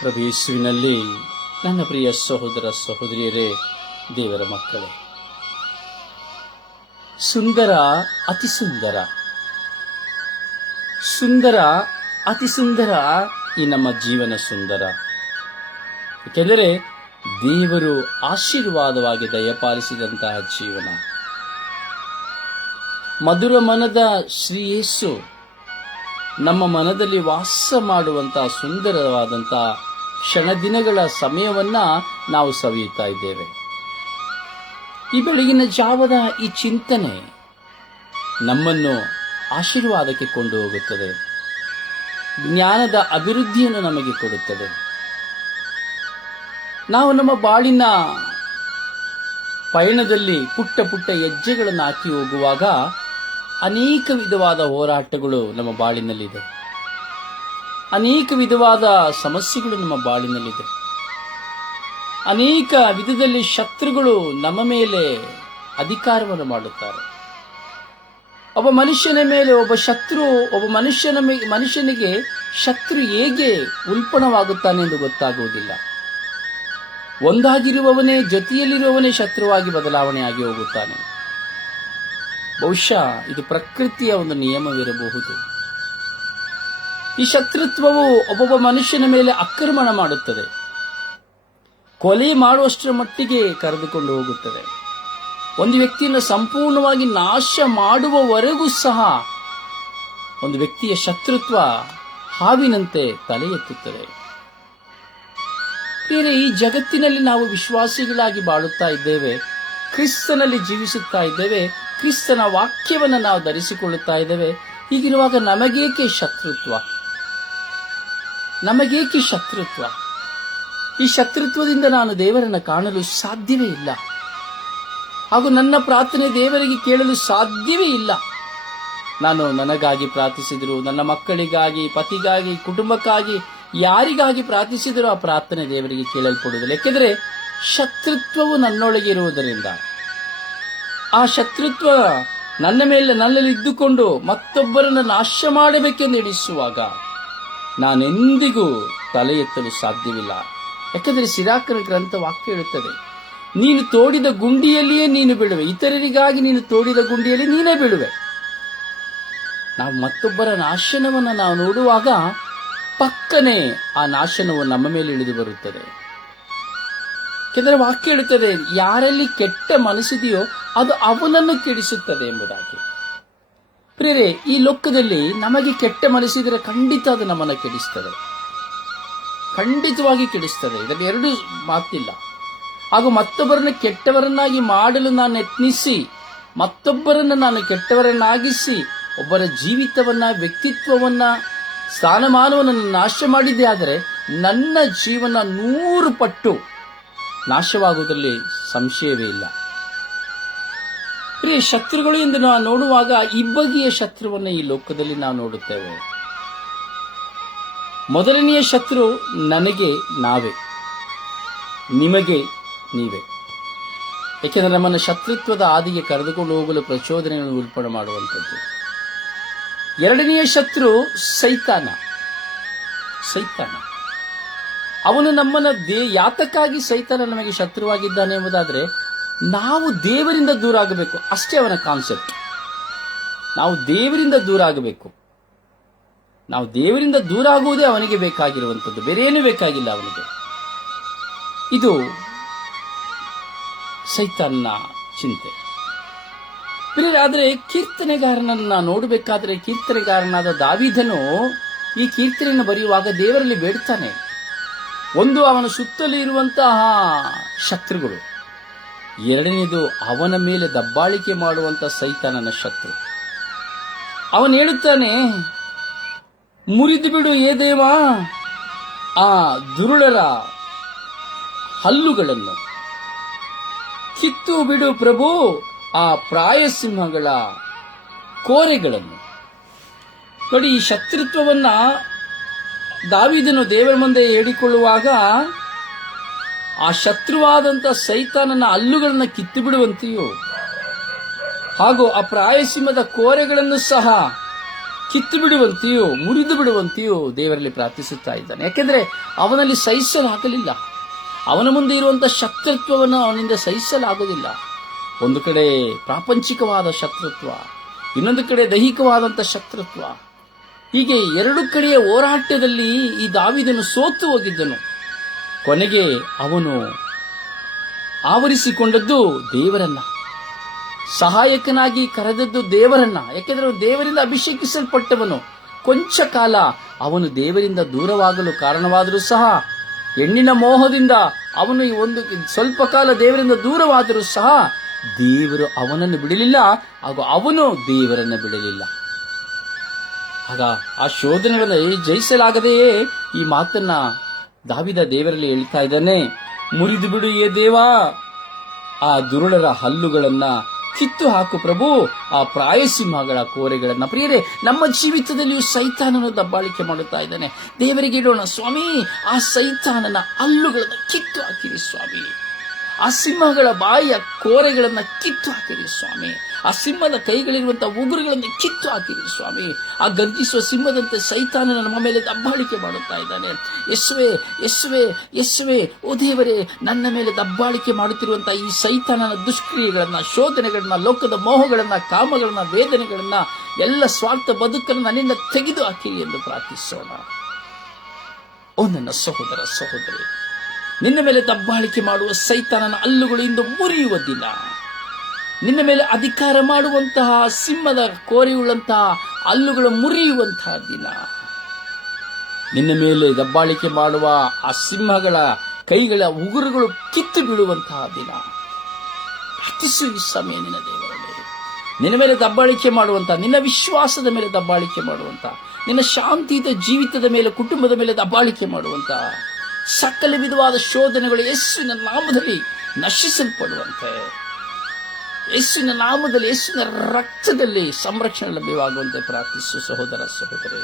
ಪ್ರಭು ಯೇಸುವಿನಲ್ಲಿ ನನ್ನ ಪ್ರಿಯ ಸಹೋದರ ಸಹೋದರಿಯರೇ, ದೇವರ ಮಕ್ಕಳೇ. ಸುಂದರ ಅತಿ ಸುಂದರ. ಸುಂದರ ಅತಿ ಸುಂದರ ಈ ನಮ್ಮ ಜೀವನ ಸುಂದರ. ಏಕೆಂದರೆ ದೇವರು ಆಶೀರ್ವಾದವಾಗಿ ದಯಪಾಲಿಸಿದಂತಹ ಜೀವನ. ಮಧುರ ಮನದ ಶ್ರೀ ಯೇಸು ನಮ್ಮ ಮನದಲ್ಲಿ ವಾಸ ಮಾಡುವಂತಹ ಸುಂದರವಾದಂತಹ ಕ್ಷಣ ದಿನಗಳ ಸಮಯವನ್ನ ನಾವು ಸವಿಯುತ್ತಾ ಇದ್ದೇವೆ. ಈ ಬೆಳಗಿನ ಜಾವದ ಈ ಚಿಂತನೆ ನಮ್ಮನ್ನು ಆಶೀರ್ವಾದಕ್ಕೆ ಕೊಂಡು ಹೋಗುತ್ತದೆ ಜ್ಞಾನದ ಅಭಿವೃದ್ಧಿಯನ್ನು ನಮಗೆ ಕೊಡುತ್ತದೆ. ನಾವು ನಮ್ಮ ಬಾಳಿನ ಪಯಣದಲ್ಲಿ ಪುಟ್ಟ ಪುಟ್ಟ ಹೆಜ್ಜೆಗಳನ್ನು ಹಾಕಿ ಹೋಗುವಾಗ ಅನೇಕ ವಿಧವಾದ ಹೋರಾಟಗಳು ನಮ್ಮ ಬಾಳಿನಲ್ಲಿದೆ. ಅನೇಕ ವಿಧವಾದ ಸಮಸ್ಯೆಗಳು ನಮ್ಮ ಬಾಳಿನಲ್ಲಿದೆ. ಅನೇಕ ವಿಧದಲ್ಲಿ ಶತ್ರುಗಳು ನಮ್ಮ ಮೇಲೆ ಅಧಿಕಾರವನ್ನು ಮಾಡುತ್ತಾರೆ. ಒಬ್ಬ ಮನುಷ್ಯನ ಮೇಲೆ ಒಬ್ಬ ಶತ್ರು, ಒಬ್ಬ ಮನುಷ್ಯನ ಮನುಷ್ಯನಿಗೆ ಶತ್ರು ಹೇಗೆ ಉಲ್ಪಣವಾಗುತ್ತಾನೆ ಎಂದು ಗೊತ್ತಾಗುವುದಿಲ್ಲ. ಒಂದಾಗಿರುವವನೇ ಜೊತೆಯಲ್ಲಿರುವವನೇ ಶತ್ರುವಾಗಿ ಬದಲಾವಣೆ ಆಗಿ ಹೋಗುತ್ತಾನೆ. ಬಹುಶಃ ಇದು ಪ್ರಕೃತಿಯ ಒಂದು ನಿಯಮವಿರಬಹುದು. ಈ ಶತ್ರುತ್ವವು ಒಬ್ಬೊಬ್ಬ ಮನುಷ್ಯನ ಮೇಲೆ ಆಕ್ರಮಣ ಮಾಡುತ್ತದೆ. ಕೊಲೆ ಮಾಡುವಷ್ಟರ ಮಟ್ಟಿಗೆ ಕರೆದುಕೊಂಡು ಹೋಗುತ್ತದೆ. ಒಂದು ವ್ಯಕ್ತಿಯನ್ನು ಸಂಪೂರ್ಣವಾಗಿ ನಾಶ ಮಾಡುವವರೆಗೂ ಸಹ ಒಂದು ವ್ಯಕ್ತಿಯ ಶತ್ರುತ್ವ ಹಾವಿನಂತೆ ತಲೆ ಎತ್ತುತ್ತದೆ. ಬೇರೆ ಈ ಜಗತ್ತಿನಲ್ಲಿ ನಾವು ವಿಶ್ವಾಸಿಗಳಾಗಿ ಬಾಳುತ್ತಾ ಇದ್ದೇವೆ, ಕ್ರಿಸ್ತನಲ್ಲಿ ಜೀವಿಸುತ್ತಾ ಇದ್ದೇವೆ ಕ್ರಿಸ್ತನ ವಾಕ್ಯವನ್ನು ನಾವು ಧರಿಸಿಕೊಳ್ಳುತ್ತಾ ಇದ್ದೇವೆ. ಹೀಗಿರುವಾಗ ನಮಗೇಕೆ ಶತ್ರುತ್ವ? ನಮಗೇಕೆ ಶತ್ರುತ್ವ? ಈ ಶತ್ರುತ್ವದಿಂದ ನಾನು ದೇವರನ್ನು ಕಾಣಲು ಸಾಧ್ಯವೇ ಇಲ್ಲ. ಹಾಗೂ ನನ್ನ ಪ್ರಾರ್ಥನೆ ದೇವರಿಗೆ ಕೇಳಲು ಸಾಧ್ಯವೇ ಇಲ್ಲ. ನಾನು ನನಗಾಗಿ ಪ್ರಾರ್ಥಿಸಿದರು, ನನ್ನ ಮಕ್ಕಳಿಗಾಗಿ, ಪತಿಗಾಗಿ, ಕುಟುಂಬಕ್ಕಾಗಿ ಯಾರಿಗಾಗಿ ಪ್ರಾರ್ಥಿಸಿದರೂ ಆ ಪ್ರಾರ್ಥನೆ ದೇವರಿಗೆ ಕೇಳಲ್ಪಡುವುದಿಲ್ಲ. ಯಾಕೆಂದರೆ ಶತ್ರುತ್ವವು ನನ್ನೊಳಗೆ ಇರುವುದರಿಂದ. ಆ ಶತ್ರುತ್ವ ನನ್ನ ಮೇಲೆ ನನ್ನಲ್ಲಿ ಇದ್ದುಕೊಂಡು ಮತ್ತೊಬ್ಬರನ್ನು ನಾಶ ಮಾಡಬೇಕೆಂದು ಎಣಿಸುವಾಗ ನಾನೆಂದಿಗೂ ತಲೆ ಎತ್ತಲು ಸಾಧ್ಯವಿಲ್ಲ. ಯಾಕಂದರೆ ಸಿರಾಕರ ಗ್ರಂಥ ವಾಕ್ಯ ಹೇಳುತ್ತದೆ, ನೀನು ತೋಡಿದ ಗುಂಡಿಯಲ್ಲಿಯೇ ನೀನು ಬೀಳುವೆ, ಇತರರಿಗಾಗಿ ನೀನು ತೋಡಿದ ಗುಂಡಿಯಲ್ಲಿ ನೀನೇ ಬೀಳುವೆ. ನಾವು ಮತ್ತೊಬ್ಬರ ನಾಶನವನ್ನು ನಾವು ನೋಡುವಾಗ ಪಕ್ಕನೆ ಆ ನಾಶನವು ನಮ್ಮ ಮೇಲೆ ಇಳಿದು ಬರುತ್ತದೆ. ಯಾಕೆಂದರೆ ವಾಕ್ಯ ಹೇಳುತ್ತದೆ, ಯಾರಲ್ಲಿ ಕೆಟ್ಟ ಮನಸ್ಸಿದೆಯೋ ಅದು ಅವನನ್ನು ಕೆಡಿಸುತ್ತದೆ ಎಂಬುದಾಗಿ. ಪ್ರೇರೆ ಈ ಲೋಕದಲ್ಲಿ ನಮಗೆ ಕೆಟ್ಟ ಮನಸ್ಸಿದ್ರೆ ಖಂಡಿತ ಅದು ನಮ್ಮನ್ನು ಕೆಡಿಸ್ತದೆ. ಖಂಡಿತವಾಗಿ ಕೆಡಿಸ್ತದೆ. ಇದರಲ್ಲಿ ಎರಡು ಮಾತಿಲ್ಲ. ಹಾಗೂ ಮತ್ತೊಬ್ಬರನ್ನು ಕೆಟ್ಟವರನ್ನಾಗಿ ಮಾಡಲು ನಾನು ಯತ್ನಿಸಿ, ಮತ್ತೊಬ್ಬರನ್ನು ನಾನು ಕೆಟ್ಟವರನ್ನಾಗಿಸಿ, ಒಬ್ಬರ ಜೀವಿತವನ್ನ, ವ್ಯಕ್ತಿತ್ವವನ್ನ, ಸ್ಥಾನಮಾನವನ್ನು ನಾಶ ಮಾಡಿದ್ದೆ ಆದರೆ ನನ್ನ ಜೀವನ ನೂರು ಪಟ್ಟು ನಾಶವಾಗುವುದರಲ್ಲಿ ಸಂಶಯವೇ ಇಲ್ಲ. ಪ್ರಿಯ ಶತ್ರುಗಳು ಎಂದು ನಾವು ನೋಡುವಾಗ ಇಬ್ಬಗೆಯ ಶತ್ರುವನ್ನು ಈ ಲೋಕದಲ್ಲಿ ನಾವು ನೋಡುತ್ತೇವೆ. ಮೊದಲನೆಯ ಶತ್ರು ನನಗೆ ನಾವೇ, ನಿಮಗೆ ನೀವೇ. ಏಕೆಂದರೆ ನಮ್ಮನ್ನು ಶತ್ರುತ್ವದ ಆದಿಗೆ ಕರೆದುಕೊಂಡು ಹೋಗಲು ಪ್ರಚೋದನೆಯನ್ನು ಉಲ್ಪಣ ಮಾಡುವಂಥದ್ದು. ಎರಡನೆಯ ಶತ್ರು ಸೈತಾನ. ಸೈತಾನ. ಅವನು ನಮ್ಮನ್ನ ದೇ ಯಾತಕ್ಕಾಗಿ ಸೈತಾನ ನಮಗೆ ಶತ್ರುವಾಗಿದ್ದಾನೆ ಎಂಬುದಾದ್ರೆ ನಾವು ದೇವರಿಂದ ದೂರ ಆಗಬೇಕು. ಅಷ್ಟೇ ಅವನ ಕಾನ್ಸೆಪ್ಟ್ ನಾವು ದೇವರಿಂದ ದೂರ ಆಗಬೇಕು. ನಾವು ದೇವರಿಂದ ದೂರ ಆಗುವುದೇ ಅವನಿಗೆ ಬೇಕಾಗಿರುವಂಥದ್ದು. ಬೇರೆ ಏನೂ ಬೇಕಾಗಿಲ್ಲ ಅವನಿಗೆ. ಇದು ಸೈತಾನ್ನ ಚಿಂತೆ. ಆದರೆ ಕೀರ್ತನೆಗಾರನನ್ನ ನೋಡಬೇಕಾದ್ರೆ ಕೀರ್ತನೆಗಾರನಾದ ದಾವಿದನು ಈ ಕೀರ್ತನೆಯನ್ನು ಬರೆಯುವಾಗ ದೇವರಲ್ಲಿ ಬೇಡ್ತಾನೆ. ಒಂದು ಅವನ ಸುತ್ತಲೂ ಇರುವಂತಹ ಶತ್ರುಗಳು. ಎರಡನೇದು ಅವನ ಮೇಲೆ ದಬ್ಬಾಳಿಕೆ ಮಾಡುವಂತ ಸೈತಾನನ ಶತ್ರು. ಅವನು ಹೇಳುತ್ತಾನೆ, ಮುರಿದು ಬಿಡು ಏ ದೇವ, ಆ ದುರುಳರ ಹಲ್ಲುಗಳನ್ನು. ಕಿತ್ತು ಬಿಡು ಪ್ರಭು, ಆ ಪ್ರಾಯಸಿಂಹಗಳ ಕೋರೆಗಳನ್ನು. ನೋಡಿ, ಈ ಶತ್ರುತ್ವವನ್ನ ದಾವಿದನು ದೇವರ ಮುಂದೆ ಹೇಳಿಕೊಳ್ಳುವಾಗ ಆ ಶತ್ರುವಾದಂತ ಸೈತಾನನ ಹಲ್ಲುಗಳನ್ನ ಕಿತ್ತು ಬಿಡುವಂತೆಯೂ ಹಾಗೂ ಆ ಪ್ರಾಯಸಿಂಹದ ಕೋರೆಗಳನ್ನು ಸಹ ಕಿತ್ತು ಬಿಡುವಂತೆಯೂ, ಮುರಿದು ಬಿಡುವಂತೆಯೂ ದೇವರಲ್ಲಿ ಪ್ರಾರ್ಥಿಸುತ್ತಾ ಇದ್ದಾನೆ. ಯಾಕೆಂದ್ರೆ ಅವನಲ್ಲಿ ಸಹಿಸಲಾಗಲಿಲ್ಲ. ಅವನ ಮುಂದೆ ಇರುವಂತಹ ಶತ್ರುತ್ವವನ್ನು ಅವನಿಂದ ಸಹಿಸಲಾಗುವುದಿಲ್ಲ. ಒಂದು ಕಡೆ ಪ್ರಾಪಂಚಿಕವಾದ ಶತ್ರುತ್ವ, ಇನ್ನೊಂದು ಕಡೆ ದೈಹಿಕವಾದಂಥ ಶತ್ರುತ್ವ. ಹೀಗೆ ಎರಡು ಕಡೆಯ ಹೋರಾಟದಲ್ಲಿ ಈ ದಾವಿದನು ಸೋತು ಹೋಗಿದ್ದನು. ಕೊನೆಗೆ ಅವನು ಆವರಿಸಿಕೊಂಡದ್ದು ದೇವರನ್ನ. ಸಹಾಯಕನಾಗಿ ಕರೆದದ್ದು ದೇವರನ್ನ. ಯಾಕೆಂದ್ರೆ ದೇವರಿಂದ ಅಭಿಷೇಕಿಸಲ್ಪಟ್ಟವನು. ಕೊಂಚ ಕಾಲ ಅವನು ದೇವರಿಂದ ದೂರವಾಗಲು ಕಾರಣವಾದರೂ ಸಹ ಹೆಣ್ಣಿನ ಮೋಹದಿಂದ ಅವನು ಈ ಒಂದು ಸ್ವಲ್ಪ ಕಾಲ ದೇವರಿಂದ ದೂರವಾದರೂ ಸಹ ದೇವರು ಅವನನ್ನು ಬಿಡಲಿಲ್ಲ ಹಾಗೂ ಅವನು ದೇವರನ್ನು ಬಿಡಲಿಲ್ಲ. ಆಗ ಆ ಶೋಧನೆಗಳನ್ನು ಜಯಿಸಲಾಗದೆಯೇ? ಈ ಮಾತನ್ನ ದಾವಿದ ದೇವರಲ್ಲಿ ಹೇಳ್ತಾ ಇದ್ದಾನೆ, ಮುರಿದು ಬಿಡು ಏ ದೇವಾ. ಆ ದುರುಳರ ಹಲ್ಲುಗಳನ್ನ ಕಿತ್ತು ಹಾಕು ಪ್ರಭು. ಆ ಪ್ರಾಯಸಿಂಹಗಳ ಕೋರೆಗಳನ್ನ ಪ್ರಿಯರೇ, ನಮ್ಮ ಜೀವಿತದಲ್ಲಿಯೂ ಸೈತಾನನ ದಬ್ಬಾಳಿಕೆ ಮಾಡುತ್ತಾ ಇದ್ದಾನೆ. ದೇವರಿಗೆ ಇಡೋಣ ಸ್ವಾಮಿ, ಆ ಸೈತಾನನ ಹಲ್ಲುಗಳನ್ನ ಕಿತ್ತು ಹಾಕಿರಿ ಸ್ವಾಮಿ. ಆ ಸಿಂಹಗಳ ಬಾಯಿಯ ಕೋರೆಗಳನ್ನ ಕಿತ್ತು ಹಾಕಿರಿ ಸ್ವಾಮಿ. ಆ ಸಿಂಹದ ಕೈಗಳಿರುವಂತಹ ಉಗುರುಗಳನ್ನು ಕಿತ್ತು ಹಾಕಿರಿ ಸ್ವಾಮಿ. ಆ ಗರ್ಜಿಸುವ ಸಿಂಹದಂತೆ ಸೈತಾನ ನಮ್ಮ ಮೇಲೆ ದಬ್ಬಾಳಿಕೆ ಮಾಡುತ್ತಾ ಇದ್ದಾನೆ. ಯಸ್ವೇ ಯಸ್ವೇ ಯಸ್ವೇ, ಓ ದೇವರೇ, ನನ್ನ ಮೇಲೆ ದಬ್ಬಾಳಿಕೆ ಮಾಡುತ್ತಿರುವಂತಹ ಈ ಸೈತಾನನ ದುಷ್ಕ್ರಿಯೆಗಳನ್ನ, ಶೋಧನೆಗಳನ್ನ, ಲೋಕದ ಮೋಹಗಳನ್ನ, ಕಾಮಗಳನ್ನ, ವೇದನೆಗಳನ್ನ, ಎಲ್ಲ ಸ್ವಾರ್ಥ ಬದುಕನ್ನು ನನ್ನಿಂದ ತೆಗೆದು ಹಾಕಿರಿ ಎಂದು ಪ್ರಾರ್ಥಿಸೋಣ. ಓ ನನ್ನ ಸಹೋದರ, ಸಹೋದರಿ ನಿನ್ನ ಮೇಲೆ ದಬ್ಬಾಳಿಕೆ ಮಾಡುವ ಸೈತಾನನ ಮುರಿಯುವ ದಿನ. ನಿನ್ನ ಮೇಲೆ ಅಧಿಕಾರ ಮಾಡುವಂತಹ ಸಿಂಹದ ಕೋರೆಯುಳ್ಳಂತಹ ಅಲ್ಲುಗಳು ಮುರಿಯುವಂತಹ ದಿನ. ನಿನ್ನ ಮೇಲೆ ದಬ್ಬಾಳಿಕೆ ಮಾಡುವ ಆ ಸಿಂಹಗಳ ಕೈಗಳ ಉಗುರುಗಳು ಕಿತ್ತು ಬೀಳುವಂತಹ ದಿನ. ಸಮಯ ನಿನ್ನ ದೇವರಲ್ಲಿ ನಿನ್ನ ಮೇಲೆ ದಬ್ಬಾಳಿಕೆ ಮಾಡುವಂತ, ನಿನ್ನ ವಿಶ್ವಾಸದ ಮೇಲೆ ದಬ್ಬಾಳಿಕೆ ಮಾಡುವಂತ, ನಿನ್ನ ಶಾಂತಿಯುತ ಜೀವಿತದ ಮೇಲೆ, ಕುಟುಂಬದ ಮೇಲೆ ದಬ್ಬಾಳಿಕೆ ಮಾಡುವಂತ ಸಕಲ ವಿಧವಾದ ಶೋಧನೆಗಳು ಯೇಸುವಿನ ನಾಮದಲ್ಲಿ ನಶಿಸಲ್ಪಡುವಂತೆ. ಯೇಸುವಿನ ನಾಮದಲ್ಲಿ, ಯೇಸುವಿನ ರಕ್ತದಲ್ಲಿ ಸಂರಕ್ಷಣೆ ಲಭ್ಯವಾಗುವಂತೆ ಪ್ರಾರ್ಥಿಸು ಸಹೋದರ ಸಹೋದರಿ.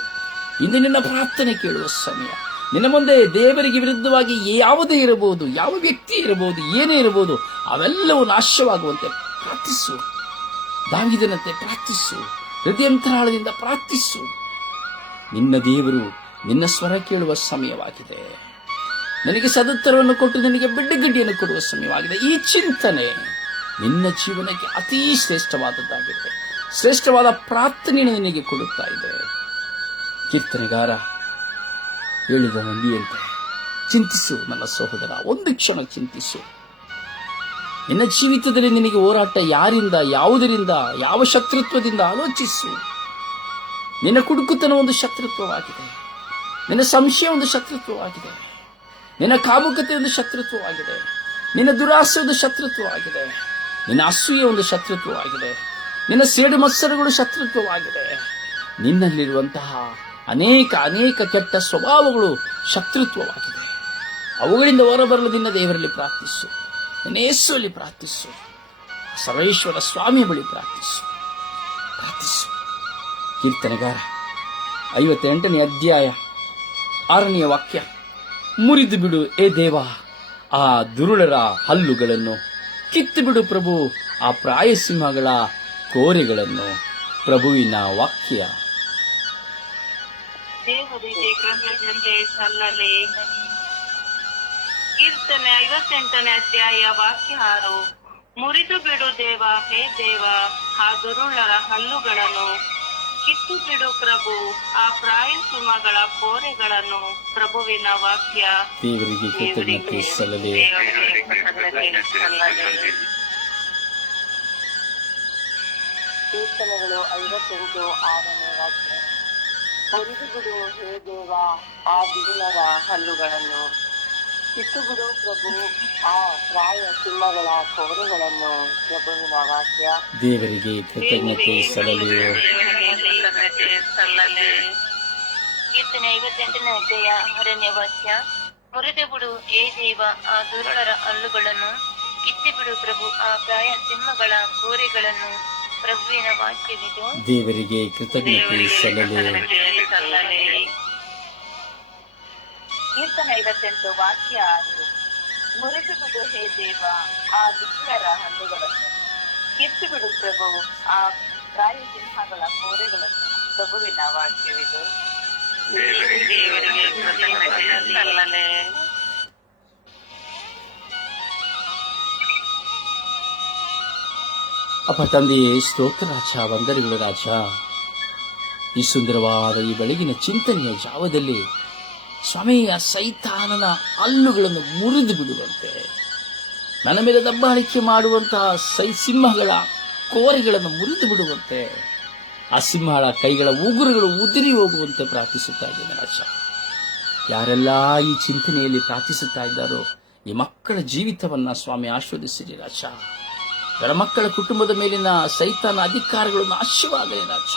ಇಂದು ನಿನ್ನ ಪ್ರಾರ್ಥನೆ ಕೇಳುವ ಸಮಯ. ನಿನ್ನ ಮುಂದೆ ದೇವರಿಗೆ ವಿರುದ್ಧವಾಗಿ ಯಾವುದೇ ಇರಬಹುದು, ಯಾವ ವ್ಯಕ್ತಿ ಇರಬಹುದು, ಏನೇ ಇರಬಹುದು, ಅವೆಲ್ಲವೂ ನಾಶವಾಗುವಂತೆ ಪ್ರಾರ್ಥಿಸು. ದಾವಿದನಂತೆ ಪ್ರಾರ್ಥಿಸು. ಹೃದಯಂತರಾಳದಿಂದ ಪ್ರಾರ್ಥಿಸು. ನಿನ್ನ ದೇವರು ನಿನ್ನ ಸ್ವರ ಕೇಳುವ ಸಮಯವಾಗಿದೆ. ನನಗೆ ಸದುತ್ತರವನ್ನು ಕೊಟ್ಟು ನಿನಗೆ ಬಿಡ್ಡಗಡ್ಡಿಯನ್ನು ಕೊಡುವ ಸಮಯವಾಗಿದೆ. ಈ ಚಿಂತನೆ ನಿನ್ನ ಜೀವನಕ್ಕೆ ಅತೀ ಶ್ರೇಷ್ಠವಾದದ್ದಾಗಿದೆ. ಶ್ರೇಷ್ಠವಾದ ಪ್ರಾರ್ಥನೆಯನ್ನು ನಿನಗೆ ಕೊಡುತ್ತಾ ಇದೆ. ಕೀರ್ತನೆಗಾರ, ಹೇಳಿದ ನಂಬಿಯಂತೆ ಚಿಂತಿಸು ನನ್ನ ಸಹೋದರ, ಒಂದು ಕ್ಷಣ ಚಿಂತಿಸು. ನಿನ್ನ ಜೀವಿತದಲ್ಲಿ ನಿನಗೆ ಹೋರಾಟ ಯಾರಿಂದ, ಯಾವುದರಿಂದ, ಯಾವ ಶತ್ರುತ್ವದಿಂದ ಆಲೋಚಿಸು. ನಿನ್ನ ಕುಡುಕುತನ ಒಂದು ಶತ್ರುತ್ವವಾಗಿದೆ. ನಿನ್ನ ಸಂಶಯ ಒಂದು ಶತ್ರುತ್ವವಾಗಿದೆ. ನಿನ್ನ ಕಾಮುಕತೆ ಒಂದು ಶತ್ರುತ್ವವಾಗಿದೆ. ನಿನ್ನ ದುರಾಸೆ ಒಂದು ಶತ್ರುತ್ವವಾಗಿದೆ. ನಿನ್ನ ಅಸೂಯೆ ಒಂದು ಶತ್ರುತ್ವವಾಗಿದೆ. ನಿನ್ನ ಸೇಡು ಮತ್ಸರಗಳು ಶತ್ರುತ್ವವಾಗಿದೆ. ನಿನ್ನಲ್ಲಿರುವಂತಹ ಅನೇಕ ಅನೇಕ ಕೆಟ್ಟ ಸ್ವಭಾವಗಳು ಶತ್ರುತ್ವವಾಗಿದೆ. ಅವುಗಳಿಂದ ಹೊರಬರಲು ನಿನ್ನ ದೇವರಲ್ಲಿ ಪ್ರಾರ್ಥಿಸು. ನಿನ್ನ ಯೇಸುವಲ್ಲಿ ಪ್ರಾರ್ಥಿಸು. ಸರ್ವೇಶ್ವರ ಸ್ವಾಮಿ ಬಳಿ ಪ್ರಾರ್ಥಿಸು. ಪ್ರಾರ್ಥಿಸು. ಕೀರ್ತನೆಗಾರ, ಐವತ್ತೆಂಟನೇ ಅಧ್ಯಾಯ, ಆರನೆಯ ವಾಕ್ಯ. ಮುರಿದು ಬಿಡು, ಏ ದೇವ. ಆ ದುರುಳರ ಹಲ್ಲುಗಳನ್ನು. ಕಿತ್ತು ಬಿಡು, ಪ್ರಭು. ಆ ಪ್ರಾಯಸಿಂಹಗಳ ಕೋರೆಗಳನ್ನು. ಪ್ರಭುವಿನ ವಾಕ್ಯ. ಕೀರ್ತನೆ ಐವತ್ತೆಂಟನೇ ಅಧ್ಯಾಯ ವಾಕ್ಯ ಆರು ಮುರಿದು ಬಿಡು ದೇವ, ಹೇ ದೇವ. ಆ ದುರುಳರ ಹಲ್ಲುಗಳನ್ನು. ಕಿತ್ತು ಬಿಡು ಪ್ರಭು ಆ ಪ್ರಾಯಸಿಂಹಗಳ ಕೋರೆಗಳನ್ನು ಪ್ರಭುವಿನ ವಾಕ್ಯ ದೇವರಿಗೆ ಕೃತಜ್ಞತೆ ಕೀರ್ತನೆಗಳು ಐವತ್ತೆಂಟು ಆರನೇ ವಾಕ್ಯ. ಹೊರಿದು ಬಿಡು ಹೇ ದೇವ ಆ ಬಿರುಳರ ಹಲ್ಲುಗಳನ್ನು. ಬಿಡು ಪ್ರಭು ಆ ಪ್ರಾಯ ಸಿಂಹಗಳ ಕೋರೆಗಳನ್ನು ಪ್ರಭುವಿನ ವಾಕ್ಯ. ದೇವರಿಗೆ ಕೃತಜ್ಞತೆ ಸಲ್ಲಲಿ. ಸಲ್ಲಲಿ ಕೀರ್ತನೆ ಐವತ್ತೆಂಟನೇ ಅಧ್ಯಾಯ ಆರನೇ ವಾಕ್ಯ. ಮುರಿದು ಬಿಡು ಏ ದೇವ ಆ ದುರುಳರ ಹಲ್ಲುಗಳನ್ನು. ಕಿತ್ತಿ ಬಿಡು ಪ್ರಭು ಆ ಪ್ರಾಯ ಸಿಂಹಗಳ ಕೋರೆಗಳನ್ನು. ಪ್ರಭುವಿನ ವಾಕ್ಯವಿದು. ದೇವರಿಗೆ ಕೃತಜ್ಞತೆ ಸಲ್ಲಲಿ. ಸಲ್ಲಲಿ. ಐವತ್ತೆಂಟು ವಾಕ್ಯ ಆದರು ಮುರಿದು ಬಿಡು ಹೇ ದೇವ ಆ ದುಷ್ಟರ ಹಲ್ಲುಗಳನ್ನು ಕಿತ್ತು ಬಿಡು ಪ್ರಭು ಆ ಪ್ರಾಯ ಸಿಂಹಗಳ ಕೋರೆಗಳನ್ನು. ಪ್ರಭುವಿನ ವಾಕ್ಯವಿದು. ದೇವರಿಗೆ ಅಪ್ಪ ತಂದೆಯೇ ಸ್ತೋತ್ರ ರಾಜ ವಂದನೆಗಳು ರಾಜ ಈ ಸುಂದರವಾದ ಈ ಬೆಳಗಿನ ಚಿಂತನೆಯ ಜಾವದಲ್ಲಿ ಸ್ವಾಮಿಯ ಸೈತಾನನ ಹಲ್ಲುಗಳನ್ನು ಮುರಿದು ಬಿಡುವಂತೆ, ನನ್ನ ಮೇಲೆ ದಬ್ಬಾಳಿಕೆ ಮಾಡುವಂತಹ ಸೈ ಸಿಂಹಗಳ ಕೋರೆಗಳನ್ನು ಮುರಿದು ಬಿಡುವಂತೆ, ಆ ಸಿಂಹಗಳ ಕೈಗಳ ಉಗುರುಗಳು ಉದುರಿ ಹೋಗುವಂತೆ ಪ್ರಾರ್ಥಿಸುತ್ತಾ ಇದ್ದೇನೆ ರಾಜ. ಯಾರೆಲ್ಲ ಈ ಚಿಂತನೆಯಲ್ಲಿ ಪ್ರಾರ್ಥಿಸುತ್ತಾ ಇದ್ದಾರೋ, ಈ ಮಕ್ಕಳ ಜೀವಿತವನ್ನ ಸ್ವಾಮಿ ಆಶೀರ್ವದಿಸಿರಿ ರಾಜ. ಇವರ ಮಕ್ಕಳ ಕುಟುಂಬದ ಮೇಲಿನ ಸೈತಾನ ಅಧಿಕಾರಗಳನ್ನು ನಾಶವಾಗಲಿ ರಾಜ.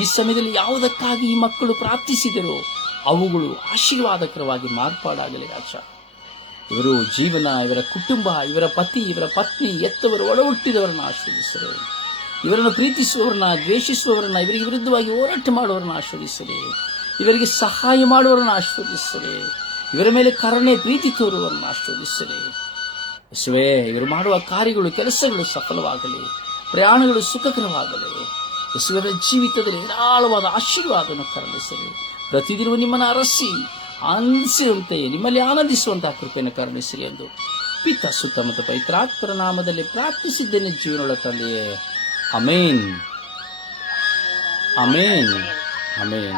ಈ ಸಮಯದಲ್ಲಿ ಯಾವುದಕ್ಕಾಗಿ ಈ ಮಕ್ಕಳು ಪ್ರಾರ್ಥಿಸಿದರೋ ಅವುಗಳು ಆಶೀರ್ವಾದಕರವಾಗಿ ಮಾರ್ಪಾಡಾಗಲಿ ರಾಜ. ಇವರು ಜೀವನ, ಇವರ ಕುಟುಂಬ, ಇವರ ಪತಿ, ಇವರ ಪತ್ನಿ ಎತ್ತವರು, ಒಳಹುಟ್ಟಿದವರನ್ನು ಹುಟ್ಟಿದವರನ್ನು ಇವರನ್ನು ಪ್ರೀತಿಸುವವರನ್ನ, ದ್ವೇಷಿಸುವವರನ್ನ, ಇವರಿಗೆ ವಿರುದ್ಧವಾಗಿ ಹೋರಾಟ ಮಾಡುವವರನ್ನ ಆಶೀರ್ವದಿಸಲಿ ಇವರಿಗೆ ಸಹಾಯ ಮಾಡುವವರನ್ನು ಆಶೀರ್ವದಿಸಲಿ ಇವರ ಮೇಲೆ ಕರುಣೆ, ಪ್ರೀತಿ ತೋರುವವರನ್ನು ಆಶೀರ್ವದಿಸಲಿ ಯೇಸುವೇ, ಇವರು ಮಾಡುವ ಕಾರ್ಯಗಳು, ಕೆಲಸಗಳು ಸಫಲವಾಗಲಿ. ಪ್ರಯಾಣಗಳು ಸುಖಕರವಾಗಲಿ. ಯೇಸುವರ ಜೀವಿತದಲ್ಲಿ ಹೇರಾಳವಾದ ಆಶೀರ್ವಾದವನ್ನು ಕರುಣಿಸಲಿ ಪ್ರತಿದಿನವೂ ನಿಮ್ಮನ್ನು ಅರಸಿ ಅನಿಸುವಂತೆ ನಿಮ್ಮಲ್ಲಿ ಆನಂದಿಸುವಂತಹ ಕೃಪೆಯನ್ನು ಕರುಣಿಸಿರಿ ಎಂದು ಪಿತ ಸುತ್ತ ಮತ್ತು ಪವಿತ್ರಾತ್ಮರ ನಾಮದಲ್ಲಿ ಪ್ರಾರ್ಥಿಸಿದ್ದೇನೆ ಜೀವನೊಳ ತಂದೆಯೇ. Amen amen amen.